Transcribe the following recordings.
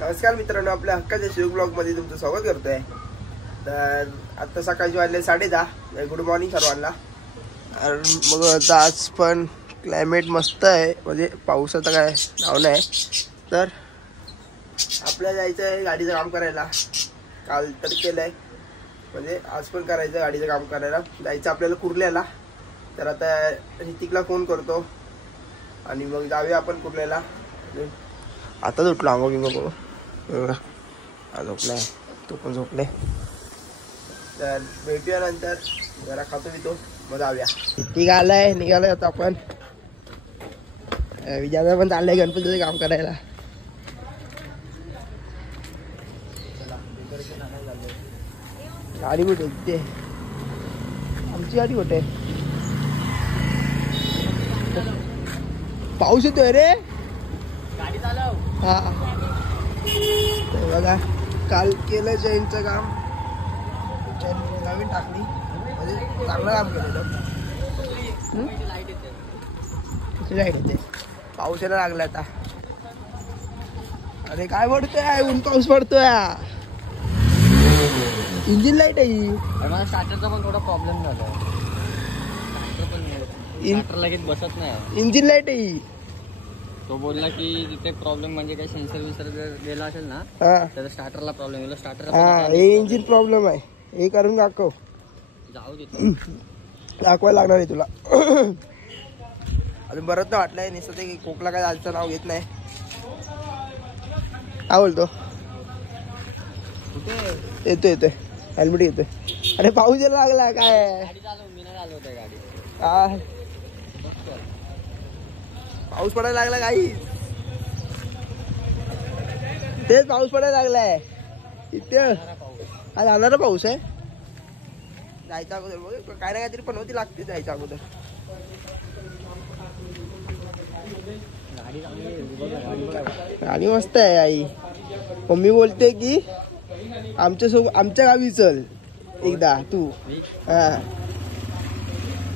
नमस्कार मित्रांनो, आपल्या हक्काच्या शिव ब्लॉग मध्ये तुमचं स्वागत करतोय। तर आता सकाळचे वाजले 10:30। गुड मॉर्निंग सर्वांना। मग आज पण क्लायमेट मस्त आहे, म्हणजे पावसाचं काय नाव नाही। तर आपल्याला जायचं आहे गाडीचं काम करायला। काल तर केलंय, म्हणजे आज पण करायचं गाडीचं काम करायला। जायचं आपल्याला कुर्ल्याला। तर आता ऋतिकला फोन करतो आणि मग जाऊया आपण कुर्ल्याला। आता झोपलो, अंगो बिंगो करू झोपलाय, तो पण झोपले। तर भेटूया नंतर, जरा खातो पितो मग जाऊया। निघालाय आता आपण। विजयाला पण चाललंय गणपतीचं काम करायला। गाडी कुठे ते आमची गाडी कुठे? पाऊस येतोय रे, गाडी चालव। हा बघा, काल केलं जैनचं काम, नवीन टाकली, म्हणजे चांगलं काम केलेलं। लाईट येते, पाऊस यायला लागला आता। अरे काय पडतोय, ऊन पाऊस पडतोय। इंजिन लाईट आहे। मला स्टार्टरचा पण थोडा प्रॉब्लेम झाला, स्टार्टर लगेच बसत नाही। इंजिन लाईट आहे। तो बोलला की तिथे प्रॉब्लेम म्हणजे काही सेन्सर विन्सर जर गेला असेल ना तर स्टार्टरला प्रॉब्लेम येईल। स्टार्टर हे इंजिन प्रॉब्लेम आहे, हे करून दाखव। जाऊ दे, दाखवायला लागणार आहे तुला। अजून बरं तर वाटलंय, नुसतं ते कोकला काय जायचं नाव घेत नाही। काय बोलतो? येतोय हेल्मेट येतोय। अरे पाऊस यायला लागला काय? गाडी चालव, मी नाही चालवतोय गाडी। पाऊस पडायला लागला काही, तेच पाऊस पडायला लागलाय इथे। आज जाणारा पाऊस आहे। जायच्या अगोदर बघ, काय ना काहीतरी पनवती लागते जायच्या अगोदर। गाडी मस्त आहे आई। मम्मी बोलते की आमच्या गावी चल एकदा तू। हा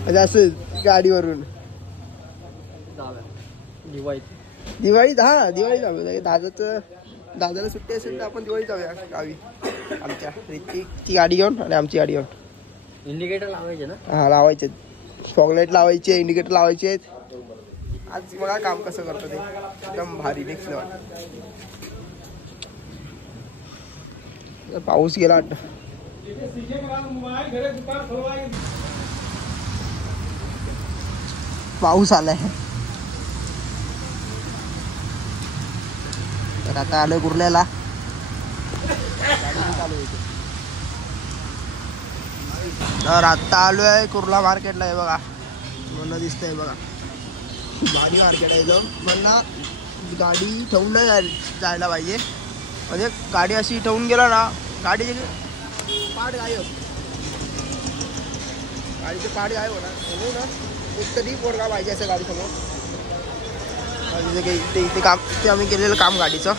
म्हणजे असं गाडीवरून दिवाळीत जाऊया। दादाला सुट्टी असेल तर आपण दिवाळी जाऊया गावी आमच्या। ऋतिकची गाडी घेऊन आणि आमची गाडी घेऊन। इंडिकेटर लावायचे ना? हा लावायचे, फॉगलाईट लावायचे, इंडिकेटर लावायचे आहेत। आज बघा काम कसं करतो ते, एकदम भारी नेक्स्ट लेवल। पाऊस गेला वाटतं। पाऊस आलाय। तर आता आलोय कुर्ल्याला। तर आता आलोय कुर्ला मार्केटला। आहे बघा, मला दिसतंय बघा, भारी मार्केट आहे एकदम। मला गाडी ठेवून नाही जायला पाहिजे, म्हणजे गाडी अशी ठेवून गेला ना, गाडीचे पार्ट गायब, गाडीचे पार्ट गायब होणार म्हणून ना एक तरी पोरगा पाहिजे असं गाडी समोर। इथे काम, ते आम्ही केलेलं काम गाडीचं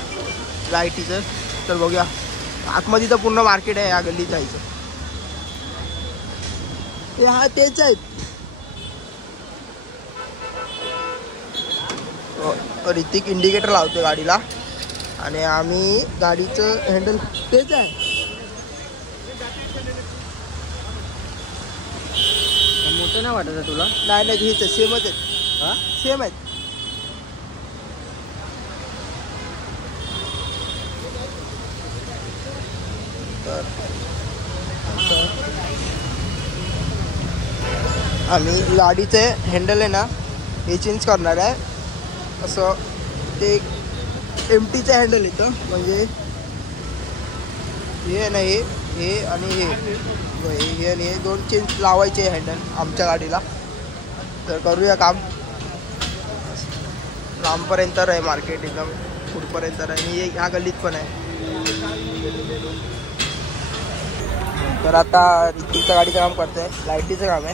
लाईटीचं। तर बघूया आतमध्ये तर पूर्ण मार्केट आहे, या गल्लीत जायचं। ते हा तेच आहेत, ऋतिक इंडिकेटर लावतो गाडीला आणि आम्ही गाडीचं हँडल तेच आहे। मोठं नाही वाटत आहे तुला? नाही हेच सेमच आहेत। हा सेम आहेत। तर आम्ही गाडीचे हँडल आहे ना हे चेंज करणार आहे। असं ते एमटीचं हँडल येतं, म्हणजे हे नाही, हे आणि हे आणि हे दोन चेंज लावायचे हँडल आमच्या गाडीला। तर करूया काम। लांबपर्यंत आहे मार्केट, एकदम पुढपर्यंत आहे। आणि ह्या गल्लीत पण आहे। तर आता ऋतिकच्या गाडीचं काम करतोय, लाईटीचं काम आहे।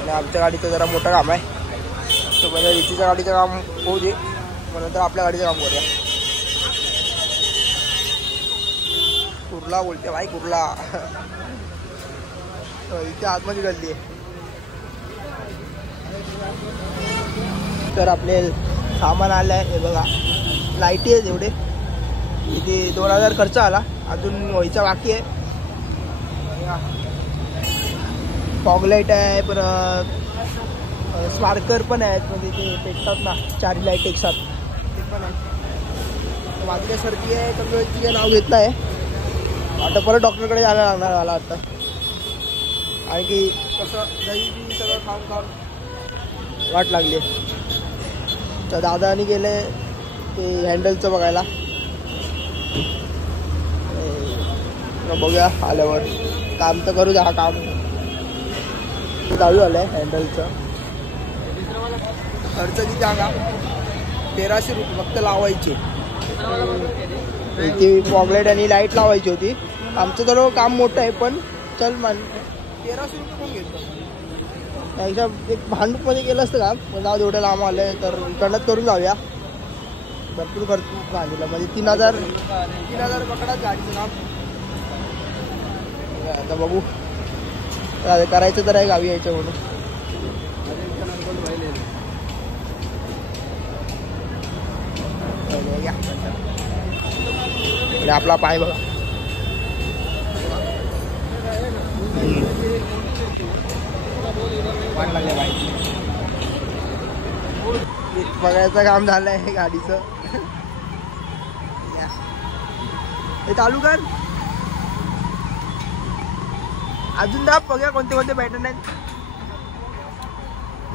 आणि आमच्या गाडीचं जरा मोठं काम आहे। तर पहिले ऋतिकच्या गाडीचं काम होऊ दे, मग नंतर आपल्या गाडीचं काम करूया। कुर्ला बोलते भाई, कुर्ला इथे आतमध्ये गल्ली आहे। तर आपले सामान आलं आहे, हे बघा लाईटी आहेत एवढे, इथे 2000 खर्च आला, अजून व्हायचा बाकी आहे. फॉगलाईट आहे, परत स्पार्कर पण आहेत, म्हणजे ते पेटतात ना 4 लाईट एकसाथ, ते पण आहे. माझी काय सर्दी आहे तर तिचे नाव घेत नाही. आता परत डॉक्टरकडे जायला लागणार मला आता. आणि की कसं दही सगळं खाऊन खाऊन वाट लागली. तर दादानी गेले ते हँडलचं बघायला. बघूया आल्यावर. काम तर करू द्या, हा काम चालू आलंय हँडलचं. खर्च किती सांगा? 1300 रुपये फक्त लावायचे. ती फॉगलाईट आणि लाईट लावायची होती. आमचं तर काम मोठं आहे, पण चल मान 1300 रुपये कोण घेतो? त्यापेक्षा एक भांडूपमध्ये केलं असतं काम, पण जाऊ एवढं लांब आलं तर इकडनंच करून जाऊया. भरपूर खर्च गाडीला, म्हणजे 3000 पकडाच गाडीचं काम. आता बघू, करायचं तर आहे गावी यायचं म्हणून. आपला पाय बघा, वाट लागले पाय. बघायचं काम झालंय गाडीचं. हे चालू कर अजून. दाब बघूया कोणते कोणते पॅटर्न आहेत.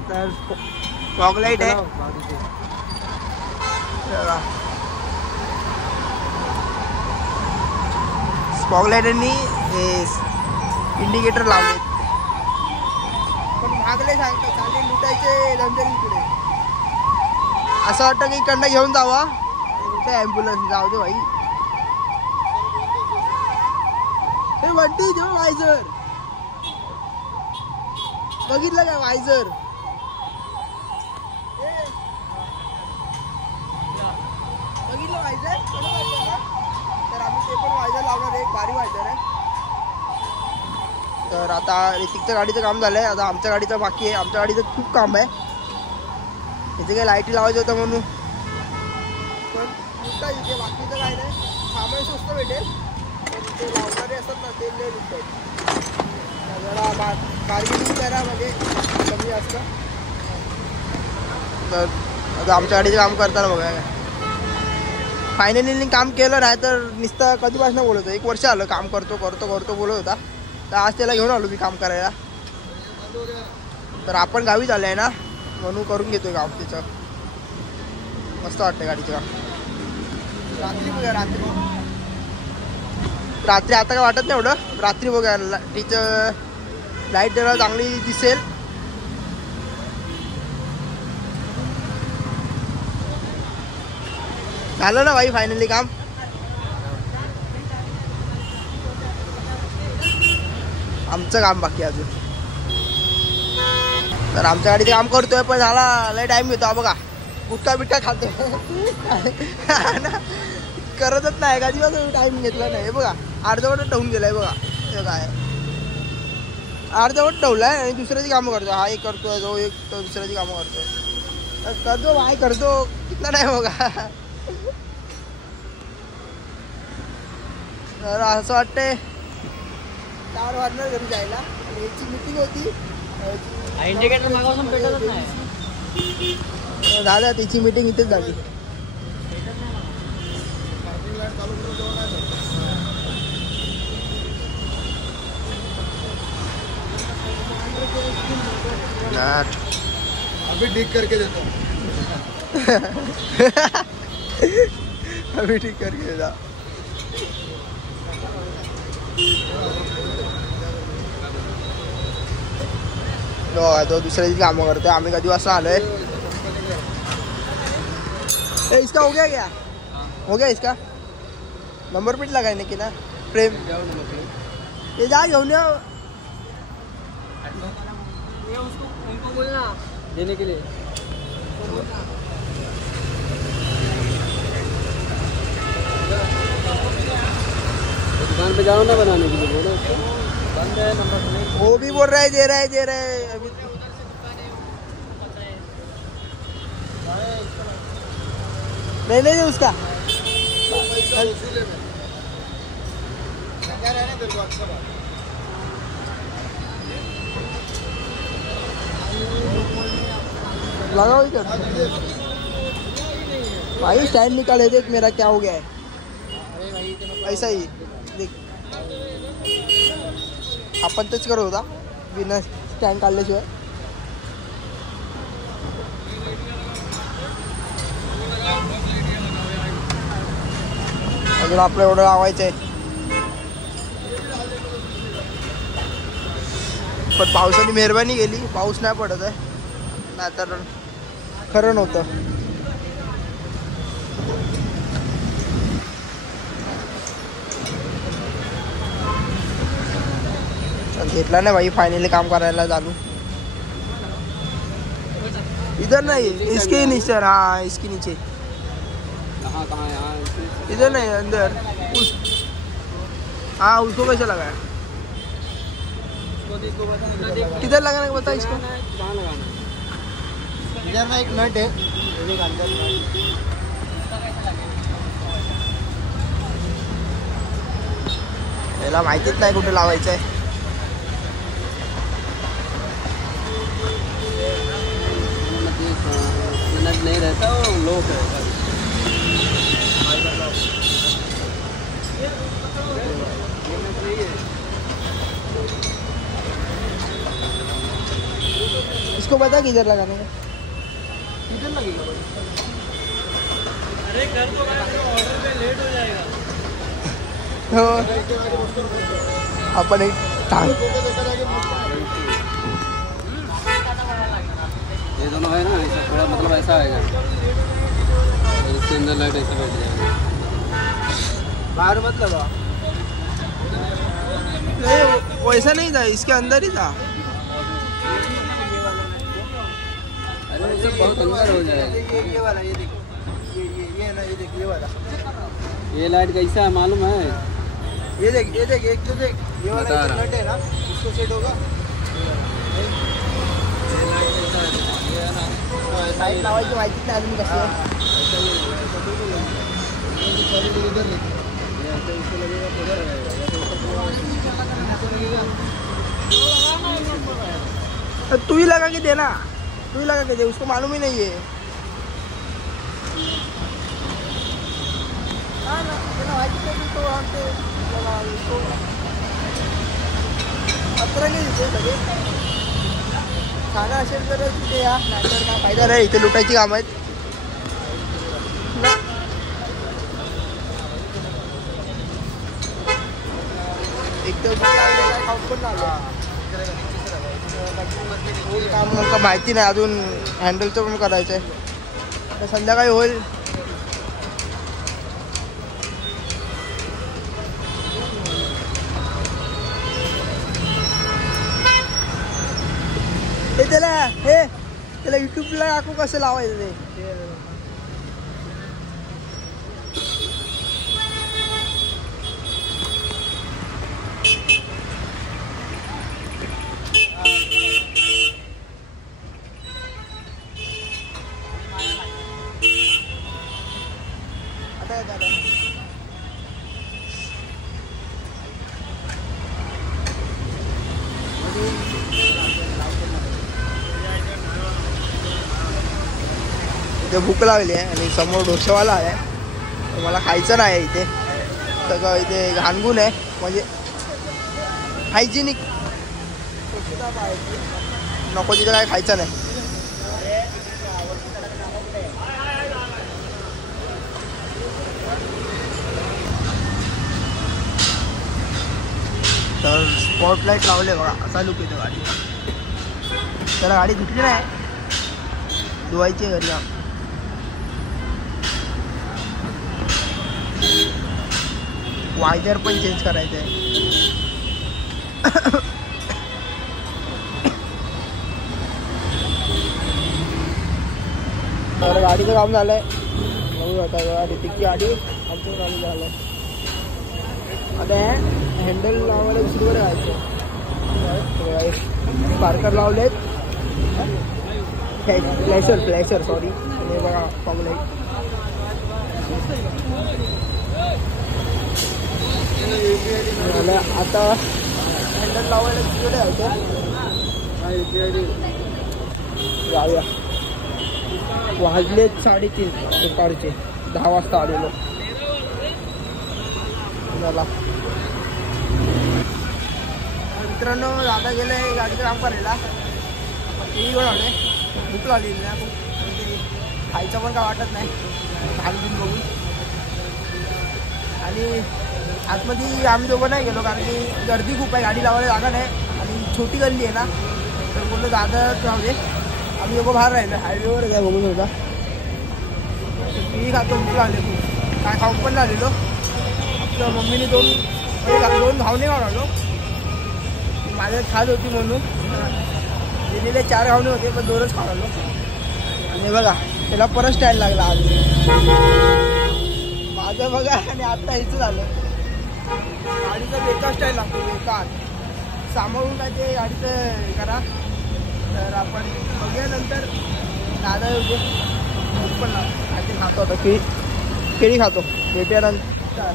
तर फॉगलाईट आहे, फॉगलाईट आणि इंडिकेटर लावले. पण मागले सांगतो चालेल लुटायचे धंदे इकडे. असं वाटतं की इकडनं घेऊन जावा, कुठे ॲम्ब्युलन्स जाऊ दे भाई. हे म्हणते जेव्हा वायझर बघितलं काय? वायझर बघितलं वायझर? तर आम्ही ते पण वायझर लावणार आहे. एक भारी वायझर आहे. तर आता ऋतिकच्या गाडीचं काम झालंय, आता आमच्या गाडीचं बाकी आहे. आमच्या गाडीचं खूप काम आहे. इथे काही लाईटी लावायचं होतं म्हणून, पण लुटता इथे. बाकीचं काय नाही, सामान स्वस्त भेटेल, पण ते लावणारे असतात ना ते लय लुटतात. जरा बार्गेनिंग करा, म्हणजे कमी असतं. तर आता आमच्या गाडीचं काम करताना बघा काय फायनली काम केलं नाही तर नुसतं कधीपासून बोलत होतं. 1 वर्ष आलं काम करतो करतो करतो बोलत होता. तर आज त्याला घेऊन आलो मी काम करायला. तर आपण गावी झालं आहे ना, म्हणून करून घेतोय काम तिचं. मस्त वाटतं गाडीचं काम. रात्री बघा, रात्री आता काय वाटत नाही एवढं. रात्री बघा तिचं लाईट जरा चांगली दिसेल. झालं ना भाई फायनली काम. आमचं काम बाकी अजून. तर आमच्या गाडीचं काम करतोय, पण झाला लय टाइम घेतो. बघा गुटखा बिटखा खातो ना, करतच नाही. कधीपासून टाइम घेतला नाही. बघा अर्धवट ठेवून गेलाय. बघा हे काय अर्धवट ठेवलाय आणि दुसऱ्याची कामं करतो. हा एक करतोय, जो एक तो दुसऱ्याची कामं करतोय. करतो भाई करतो, कितना नाही बघा. तर असं वाटतंय 4 वाजणार घरी जायला. आणि याची मीटिंग होती. इंडिकेटर मागावून भेटतच नाही दादा, तिची मीटिंग इथेच झाली. अभी ठीक करके देता हूँ. अभी ठीक करके देता. तो दुसऱ्याची कामं करतोय. आम्ही कधी वाजता आलोय. इसका हो गया क्या? हो गया इसका नंबर प्लेट लगाने की ना फ्रेम. ये जा घेऊन या. उनको बोलना देने के लिए. दुकान पे जाओ ना बनाने के लिए. बोलो बंद है नंबर प्लेट. वो भी बोल रहा है दे रहा है अभी. नहीं उसका लगाओ इधर भाई, स्टैंड निकाले देख मेरा क्या हो गया है। ऐसा ही देख, आपण तेच करत होता बिना स्टँड काढल्याशिवाय. अजून आपलं एवढं लावायचं आहे, पण पावसाने मेहरबानी केली, पाऊस नाही पडत आहे, नाहीतर खरं नव्हतं. घेतला नाही भाई फायनली काम करायला चालू. इधर नहीं, इसके नीचे. हाँ इसके नीचे. कहाँ यहाँ इधर नहीं, अंदर उस. हाँ उसको कैसे लगाया, किधर लगाने का बता इसको. कहाँ लगाना इधर ना एक नट है, याला माहितीच नाही कुठे लावायचं आहे. नहीं रहता वो लोक रहता. इसको बता किधर लगाने का. किधर लगेगा. अरे कर दो, ऑर्डर पे लेट हो जाएगा. हो आपण एक टांग. ये दोनों है ना, ऐसा थोड़ा मतलब ऐसा आएगा, इसके अंदर लाइट ऐसे बैठ जाएगा. बाहर मत लगा. नहीं वैसा नहीं था, इसके अंदर ही था. अरे ये बहुत अंदर हो जाएगा. ये वाला, ये देखो, ये ना, ये देख, ये वाला. ये लाइट कैसा है मालूम है. ये देख, ये देख, एक तो देख, ये वाला बता रहा. नट है ना, उसको सेट होगा. साइड लावायची माहितीच नाही अजून कसं. तू ही लगा के देना, तू ही लगा के दे, उसको मालूम ही नहीं है. हाँ ना, माहिती नाही तो आमचे पत्र नाही देते सगळे. सांगा असेल तर तिथे या, नाहीतर काय फायदा नाही, इथे लुटायची काम आहेत. एक तर काय खाऊन पण आलं काम, मला माहिती नाही अजून. हँडलचं पण करायचं आहे, तर संध्याकाळी होईल. त्याला युट्यूबला टाकू कसं लावायचं ते. आता काय झालं. इथे भूक लागली आहे आणि समोर डोसेवाला आहे, मला खायचं नाही इथे. सगळं इथे घाणगुण आहे, म्हणजे हायजिनिक नको, तिथे काय खायचं नाही. तर स्पॉटलाईट लावले बघा, असा लुक येतो गाडी. तर गाडी धुतली नाही, धुवायची घरी. वायझर पण चेंज करायचं आहे. तर गाडीचं काम झालंय, बघू आता गाडी टिक्की गाडी आमचं चालू झालंय. आता हँडल लावायला दुसरीकडे जायचं. पार्कर लावलेत, फ्लॅशर सॉरी, आणि बघा फॉर्मलाईट. ठेवलं. आता हँडल लावायला तिकडे जाऊया. वाजलेत 3:30 दुपारचे. 10 वाजता आलेलो. मित्रांनो दादा गेले गाडीचं काम करायला. टी व्ही आले. भूक लागली ना. खायचं पण काय वाटत नाही खालून बघून. आणि आतमध्ये आम्ही दोघं नाही गेलो कारण की गर्दी खूप आहे. गाडी लावायला जागा नाही आणि छोटी गल्ली आहे ना. तर बोललो दादा राहू दे. आम्ही दोघं बाहेर राहिलो. हायवेवर काय बघून होता. टी खातो. भूक लागले खूप. काय खाऊन पण झालेलो. आपलं मम्मीने दोन घावणे खाऊन माझ्या खात होती म्हणून दिलेले 4 घावणे होते पण 2च खाऊन आलो. आणि बघा त्याला परत स्टाईल लागला आज माझं बघा. आणि आता हेच झालं. गाडीचं बेकार स्टाईल लागतो. बेकार सांभाळून काय ते गाडीचं करा. तर आपण बघूया नंतर. दादा होते पण काहीतरी खातो आता. केळी खातो. भेटूया नंतर.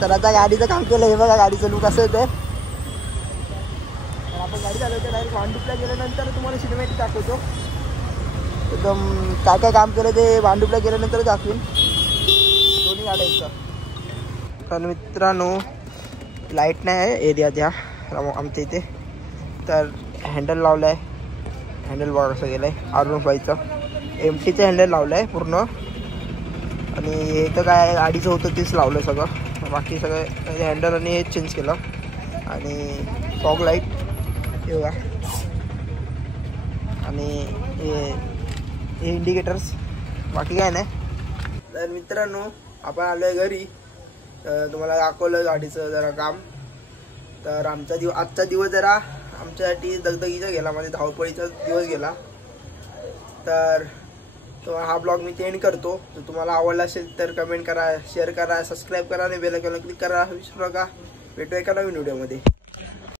तर आता गाडीचं काम केलं. हे बघा गाडीचं लुक असं येतं. आपण गाडी चालवतो डायरेक्ट भांडूपला गेल्यानंतर तुम्हाला सिनेमॅटिक दाखवतो. एकदम काय काय काम केलं ते भांडूपला गेल्यानंतर दाखवेन दोन्ही गाड्यांचं. तर मित्रांनो लाईट नाही आहे एरियात ह्या आमच्या इथे. तर हँडल लावलं आहे. हँडल बघा कसं गेलं आहे. R15चं MTचं हँडल लावलं आहे पूर्ण. आणि हे तर काय गाडीचं होतं तेच लावलं सगळं. बाकी सगळं हँडल आणि हेच चेंज केलं. आणि फॉग लाईट हे बघा. आणि हे इंडिकेटर्स. बाकी काय नाही. तर मित्रांनो आपण आलो आहे घरी. तर तुम्हाला दाखवलं गाडीचं जरा काम. तर आजचा दिवस जरा आमच्यासाठी दगदगीचा गेला. म्हणजे धावपळीचा दिवस गेला. तर हा ब्लॉग मी एंड करतो. तर तुम्हाला आवडला असेल तर कमेंट करा, शेअर करा, सबस्क्राईब करा आणि बेल आयकॉनला क्लिक करा विसरू नका. भेटू एका नवीन व्हिडिओमध्ये.